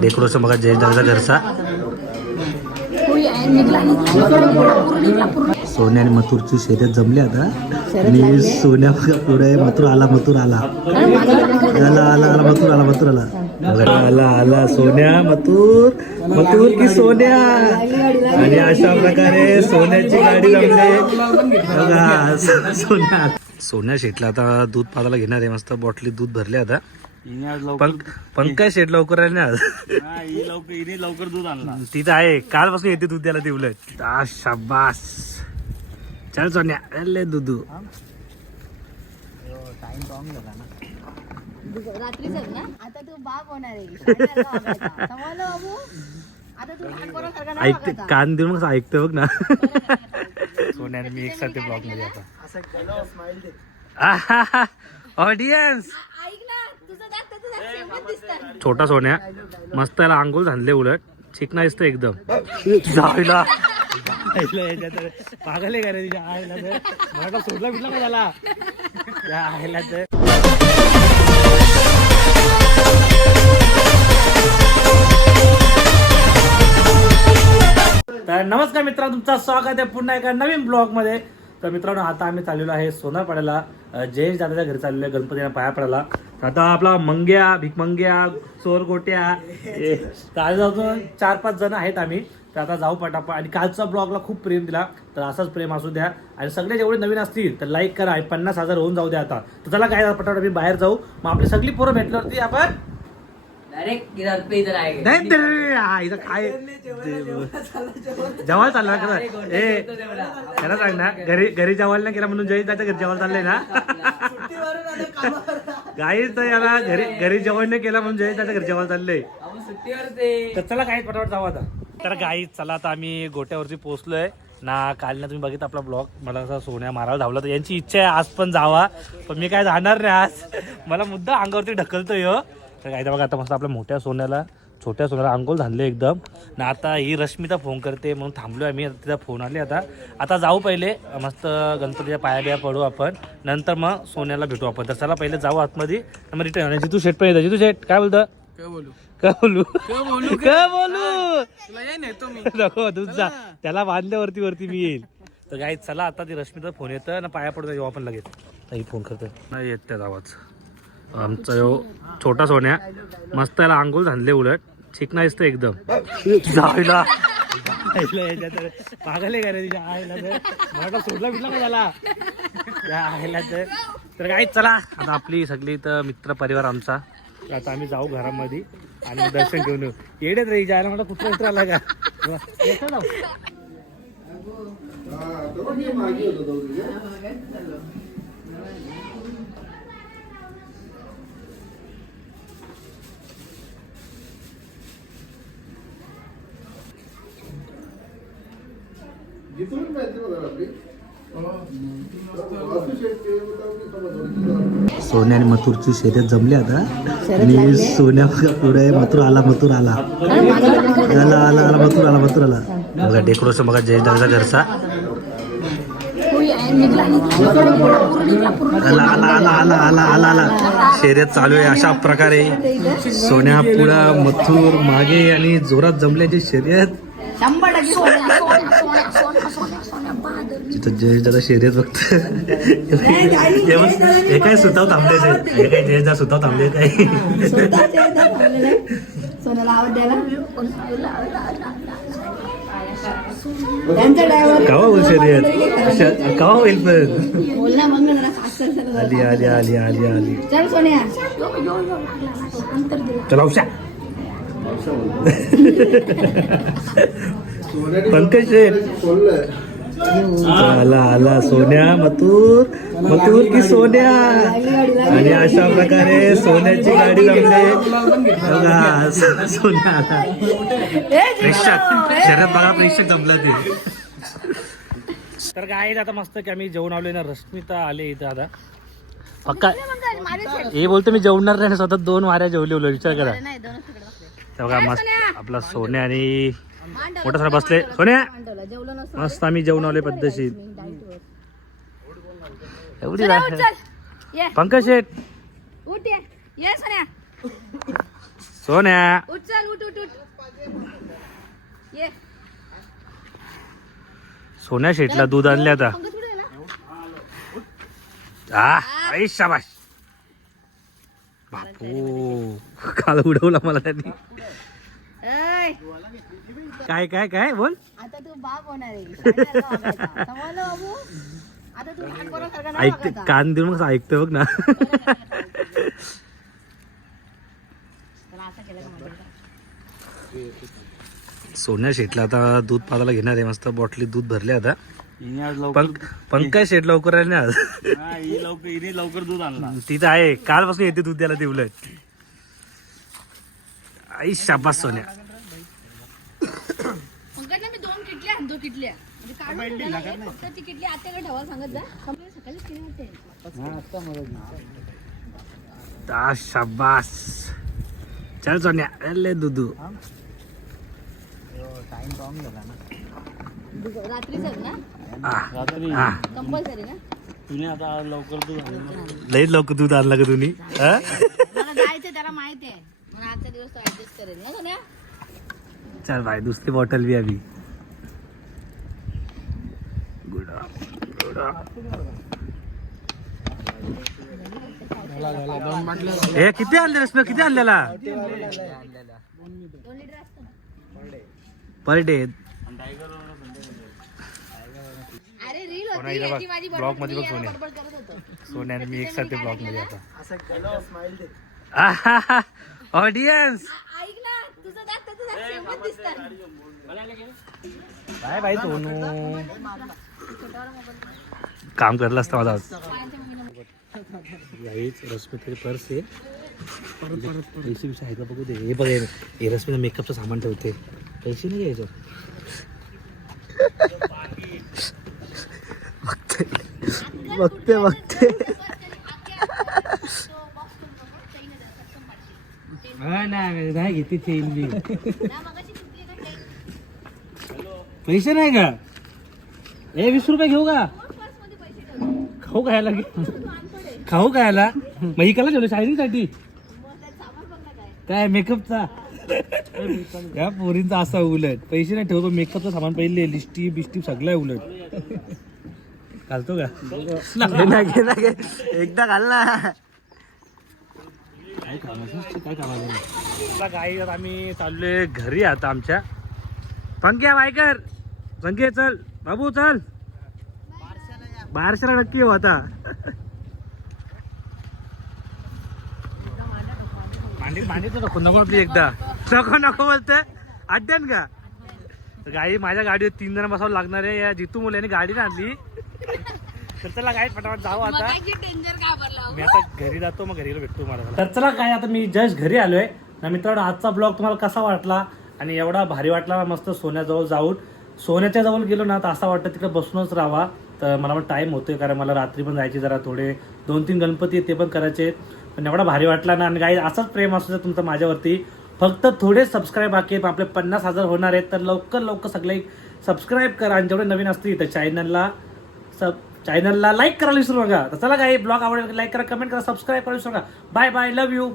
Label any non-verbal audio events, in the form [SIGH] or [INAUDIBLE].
Decoration बघा जयेश दादा घरचा. सोन्या आणि मथुरची शर्यत जमली आता. आणि सोन्या बघा पुढे मथुर आला मथुर आला. आला आला आला मथुर आला मथुर आला. आला आला सोन्या मथुर. मथुर की सोन्या. आणि अशा प्रकारे सोन्याची गाडी जमली. बघा सोन्या. सोन्या शेतला आता दूध पाजायला घेणार आहे. मस्त बॉटली दूध भरले आता. पंक पंकज शेट लवकर आले ना आज. लवकर लवकर दूध आणला. तिथं आहे. कालपासून येते दूध द्यायला तेवढं आ, शाबास. चल सोन्या अल्ले दुधू. रात्रीच ना आता तू बाप होणार आहे शाळेला वागायचा. समजलं बाबू आता तू लहान पोरासारखा नाही ऐकते वागायचा. कान देऊन मग ऐकतं बघ ना. सोन्याने मी एकसारखे ब्लॉगमध्ये आता. ऑडियन्स ऐक छोटा सोन्या मस्त त्याला आंघोळ झाले उलट. चिकना दिसतं एकदम. जायला. पागल आहे का रे तिच्या आईला सोडला बिडला का त्याला? त्या आईला तर. तर नमस्कार मित्रांनो तुमचं स्वागत आहे पुन्हा एका नवीन ब्लॉगमध्ये तर मित्रांनो आता आम्ही चाललेलो आहे सोनारपाड्याला. अ, जयेश दादाच्या घरी चाललेलो आहे गणपतीला पाया पडायला आता आपला मंग्या भिकमंग्या चोरगोट्या हे, अजून चार पाच जण आहेत आम्ही. तर आता जाऊ पटापट. आणि कालचा ब्लॉगला खूप प्रेम दिला. तर असाच प्रेम असू द्या. आणि सगळे जेवढे नवीन असतील तर लाईक करा. पन्नास हजार होऊन जाऊ द्या आता. तर चला काय पटापट आम्ही बाहेर जाऊ. मग आपली सगळी पोरं भेटल्यावरती आपण नाही तर हा, इथं काय जेवायला चालला का ए त्याला सांग ना घरी घरी जेवायला नाही केला म्हणून दादा घरी जेवायला चाललंय ना? गाईच तर याला घरी घरी जेवण नाही केला म्हणून जयेश दादा घरी जेवायला चाललंय तर चला काही पटापट जाऊ आता. तर गाई चला आता आम्ही गोट्यावरती पोहोचलोय. ना काल ना तुम्ही बघितलं आपला ब्लॉग? मला असा सोन्या मारायला धावला तर यांची इच्छा आहे आज पण जावा. पण मी काय जाणार नाही आज. मला मुद्दा अंगावरती ढकलतोय हो. तर काय बघा आता मस्त आपल्या मोठ्या सोन्याला छोट्या सोन्याला अंघोळ झाले एकदम. ना आता ही रश्मिता फोन करते म्हणून थांबलोय आम्ही तिचा फोन आले आता. आता जाऊ पहिले मस्त गणपतीच्या पाया बिया पडू आपण. नंतर मग सोन्याला भेटू आपण. तर चला पहिले जाऊ आतमध्ये. मग रिटर्न जितू शेट पण येतं जितू शेट काय बोलतं? काय बोलू? काय बोलू? [LAUGHS] नको जा. त्याला बांधल्यावरती वरती मी येईल. तर काय चला आता ती रश्मीचा फोन येतं ना पाया पडतो आपण लगेच. नाही फोन करतोय. नाही येत त्याचा आवाज आमचा यो छोटा सोन्या मस्त त्याला आंघोळ झाले उलट. चिकना दिसतं एकदम. जायला. तर. पागल आहे का रे तिच्या आईला तर. सोडला बिडला का त्याला? त्या आईला तर. तर काय चला. आता आपली सगळी तर मित्र परिवार आमचा. तर आता आम्ही जाऊ घरामध्ये आणि दर्शन घेऊन येऊ. येडेत रे जायला मला कुठला उतर आला का येतं ना. सोन्या आणि मथुरची शर्यत जमली आता. आणि सोन्या बघा पुढे मथुर आला मथुर आला. आला आला आला मथुर आला मथुर आला. बघा डेकोरेशन बघा जय दादाचा घरचा. आला आला आला आला आला आला आला. शर्यत चालू आहे अशा प्रकारे. सोन्या पुढा मथुर मागे आणि जोरात जमल्याची शर्यत. शंभर टक्के सोन्या, सोन्या, सोन्या, सोन्या, सोन्या, सोन्या, बहादुर. तिथं जयेश दादा शर्यत बघत हे काय सुताव थांबले हे काय जयेश दादा सुताव थांबले काय सोन्याला आवाज द्यायला. कवा होईल शर्यत कवा होईल पण? बोल ना मग जरा. आली आली आली आली आली. चल सोन्या. यो, यो, यो, लागला, लागला. अंतर दिला. चला उशा. [LAUGHS] पंकज शेठ आला आला सोन्या मथुर. मथुर की सोन्या. आणि अशा प्रकारे सोन्याची गाडी जमले बघा सोन्या आला. प्रेक्षक शरद बघा प्रेक्षक जमला ते. तर काय आता मस्त की आम्ही जेवण आलोय ना. रश्मिता आले इथं आता. पक्का. हे बोलतो मी जेवणार नाही ना स्वतः दोन वाऱ्या जेवले विचार करा. बघा मस्त आपला सोन्या आणि मोठा सारा बसले. सोन्या? मस्त आम्ही जेवण आलोय पद्धतशीर. एवढी पंकज शेठ. उठ ये. ये सोन्या. सोन्या. शेटला दूध आणले आता? हा आई शाबाश बापू. काल उडवला मला त्यांनी. काय काय काय? बोल. आता तू बाप होणार आहे. ऐकते. कान देऊन मग ऐकतोय बघ ना? सोन्या शेटला आता दूध पाजायला घेणार आहे. मस्त बॉटली दूध भरले आता. हिने आज लवकर पंक पंकज शेट लवकर आले ना आज. हा ही लवकर हिने लवकर दूध आणला. तिथं आहे. कालपासून येते दूध द्यायला ते उलट आई शाबास सोन्या. पंकजला मी दोन किटल्या आणतो किटल्या. म्हणजे काढून ठेवलेलं आहे. फक्त ती किटली आत्याकडे ठेवायला सांगत जा. कंपनी सकाळीच केली होते आ, शाबास. चल सोन्या अले दुधू. रात्रीच ना? रात्री. आ, कंपल्सरी ना? तिने आता लवकर दूध आणलं लई लवकर दूध आणलं का तुम्ही? हा? मला जायचं त्याला माहिती आहे. म्हणून आजचा दिवस तो ऍडजस्ट करेल. ना सोन्या? चल भाई दुसरी बॉटल भी अभी गुडा गुडा हे किती आणले रश्मी किती आणलेला? दोन लिटर असतं ना. पर डे इथं बघ, ब्लॉगमध्ये बघ सोन्या. सोन्याने मी एक साथ ब्लॉगमध्ये आता. ऑडियन्स काय भाई सोनू. काम करलं असतं माझा याहीच पर्स आहे. पैसे आहेत का बघू दे. हे बघ हे- हे मेकअपचं सामान ठेवते. पैसे नाही घ्यायचं. [LAUGHS] बघते बघते. नाही नाही घेते मी. पैसे नाही का? ए वीस रुपये घेऊ का? खाऊ खायला खाऊ खायला. मग कला ठेवलं शायनिंगसाठी. काय मेकअपचा? या पोरींचा असा उलट. पैसे नाही ठेवतो मेकअपचं सामान पहिले लिस्टी बिस्टी सगळं आहे उलट. घालतो का? एकदा घाल ना. काय काय गाई आम्ही चाललोय घरी आता आमच्या. पंक्या बायकर. संख्या चल. बाबू चल. बारशाला नक्की येऊ आता. मांडी मांडी तर नको नको आपली एकदा. नको नको बोलते. अड्ड्यान का? गाई माझ्या गाडीवर तीन जण बसावं लागणार आहे. या जितू मुलांनी गाडी आणली तर चला काय फटाफट जाऊ आता. डेंजर घाबरला मी आता घरी जातो मग घरी भेटतो मला तर चला काय आता मी जस्ट घरी आलोय. ना मित्रांनो आजचा ब्लॉग तुम्हाला कसा वाटला? आणि एवढा भारी वाटला ना मस्त सोन्याजवळ जाऊन. सोन्याच्या जवळ गेलो ना तर असं वाटतं तिकडे बसूनच राहावा. तर मला पण टाईम होतोय कारण मला रात्री पण जायचे जरा थोडे. दोन तीन गणपती ते पण करायचे. पण एवढा भारी वाटला ना आणि काही असंच प्रेम असू दे तुमचं माझ्यावरती. फक्त थोडे सबस्क्राईब बाकी आहेत आपले पन्नास हजार होणार आहेत. तर लवकर लवकर सगळे सबस्क्राईब करा आणि जेवढे नवीन असतील तर चॅनलला सब चॅनलला लाईक करायला विसरू नका. तर चला काही ब्लॉग आवडेल लाईक करा कमेंट करा सबस्क्राईब करायला विसरू नका. Bye bye love you